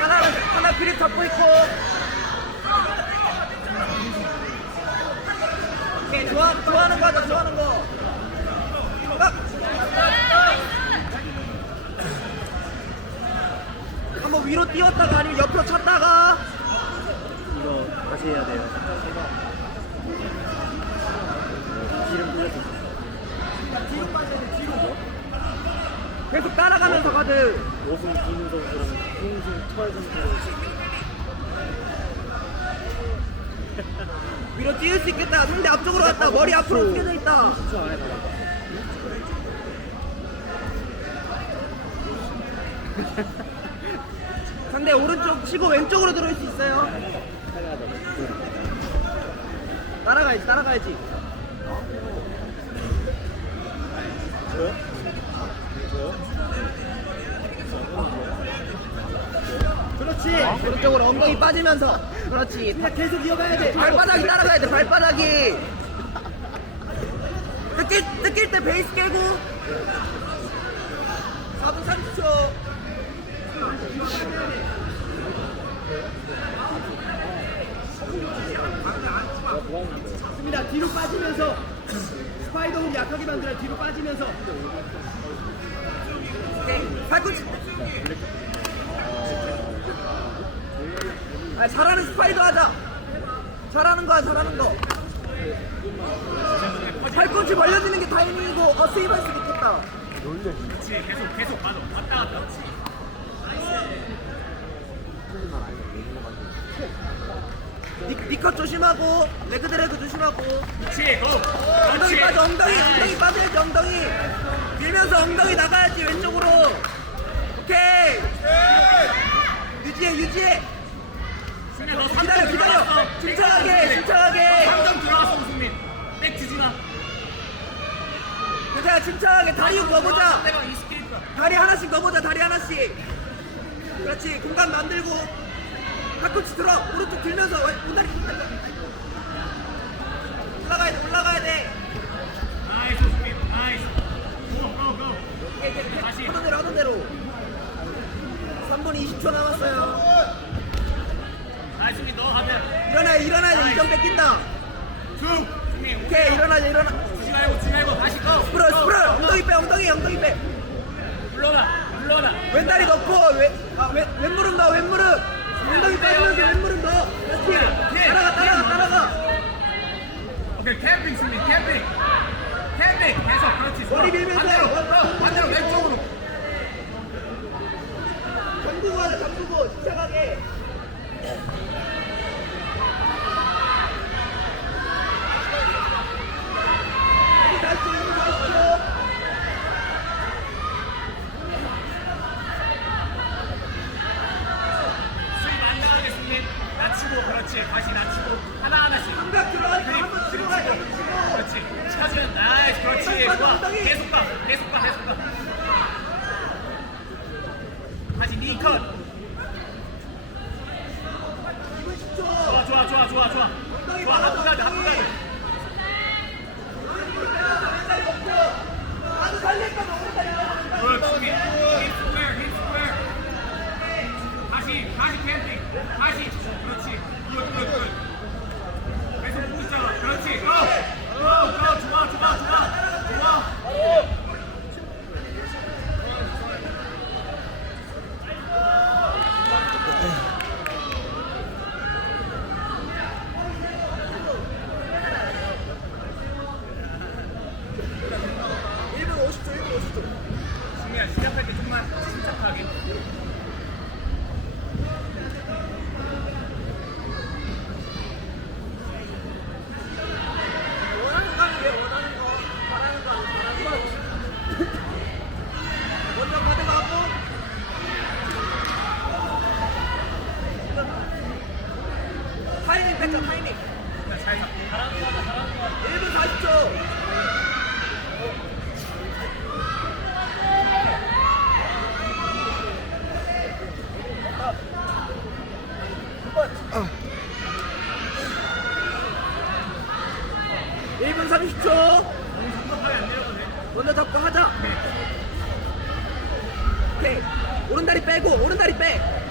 하나 하나 그립 잡고 있고. 오케이 좋아 좋아하는 거 하자 좋아하는 거. 딱. 한번 위로 띄웠다가 아니면 옆으로 찼다가 이거 다시 해야 돼요. 기름 뿌려서. 계속 따라가면서 가드. 오승 김 선수랑 홍승 철 선수를 위로 띄울 수 있겠다. 상대 앞쪽으로 갔다. 머리 앞으로 숙여져 있다. 상대 오른쪽 치고 왼쪽으로 들어올 수 있어요. 따라가야지, 따라가야지. 저요? 그렇지. 오른쪽으로 엉덩이 빠지면서. 그렇지. 그냥 계속 이어가야 돼. 발바닥이 따라가야 돼. 발바닥이. 뜯길, 뜯길 때 베이스 깨고. 4분 30초. 좋습니다. 뒤로 빠지면서. 스파이더는 약하게 만들어 뒤로 빠지면서. 오케이. 팔꿈치. 아, 잘하는 스파이더 하자. 잘하는 거야, 잘하는 거. 팔꿈치 벌려지는 게 타이밍이고 어스이브 할 수도 있겠다. 그렇지 계속 계속 맞아 왔다 갔다 니, 니컷 조심하고 레그 드래그 조심하고. 그렇지 고. 엉덩이 그렇지. 빠져 엉덩이 엉덩이 빠져야지 엉덩이. 밀면서 엉덩이 나가야지 왼쪽으로. 오케이. 유지해 유지해. 승민 너 기다려 3점 기다려. 들어갔어. 침착하게 침착하게. 3점 들어갔어 우승민. 백 주지 마 괜찮아 침착하게 다리 넣어보자. 이 스킬이다 다리 하나씩 넣어보자 다리 하나씩. 그렇지 공간 만들고 팔꿈치 들어 오른쪽 들면서. 왼- 온다리 올라가야 돼 올라가야 돼. 나이스 우승민 나이스. 고고고. 이게 이제 다시. 하던 대로 하던 대로. 3분 20초 남았어요. 나이스 우승민 너 하면 일어나야 일어나야 돼. 2점 뺏긴다. 쭉 오케이 일어나자 일어나. 주지 말고 주지 말고. 다시 고 스프럴 엉덩이 빼 엉덩이 엉덩이 빼. 물러나 물러나. 왼다리 넣고 왼, 아, 왼, 왼무릎 넣어 왼무릎 엉덩이 빼면서 왼무릎 넣어. 그렇지 따라가 따라가 따라가. 오케이 캠핑 승민 캠핑. 캠핑 계속 그렇지 머리 밀면서. 반대로 반대로 왼쪽으로 잠그고 하자 잠그고 침착하게 다시 왼쪽 다시 수입 안 나가게 승민 낮추고 그렇지 다시 낮추고 하나하나씩 삼각 들어가니까 그립, 한번 치고 그립 가자 치고. 치고 그렇지 찾으면 나이스 그렇지 엉덩이, 좋아 엉덩이. 계속 가 계속 가 살짝 타이밍. 1분 40초. 1분 30초. 먼저 잡고 하자. 오케이. 오른다리 빼고, 오른다리 빼.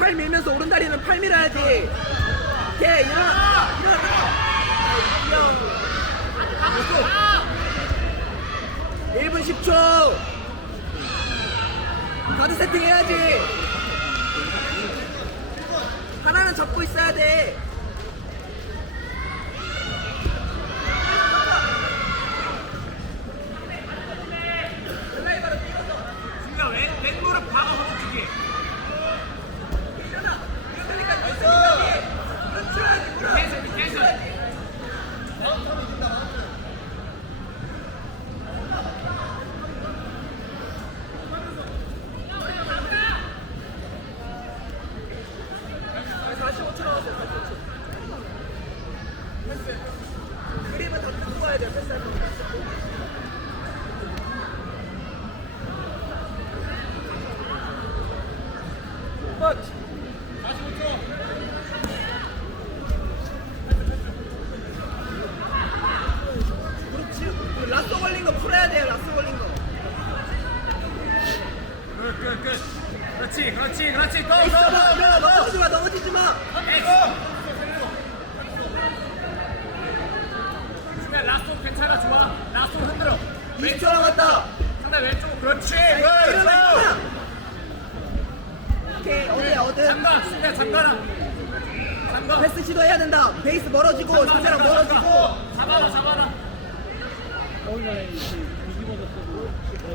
팔 밀면서 오른다리는 팔 밀어야지. 오케이 일어나 일어나. 아, 1분 10초. 가드 세팅 해야지. 하나는 잡고 있어야 돼. der bist einfach 20초 남았다. 상대 왼쪽 그렇지 일어나. 오케이 어디야 어디? 잠가 승민아 잠가라 잠가 패스 시도해야 된다. 베이스 멀어지고 상대랑 멀어지고. 잡아라 잡아라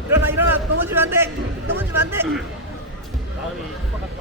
일어나 일어나 넘어지면 안 돼. 넘어지면 안 돼. 마음이 똑같아.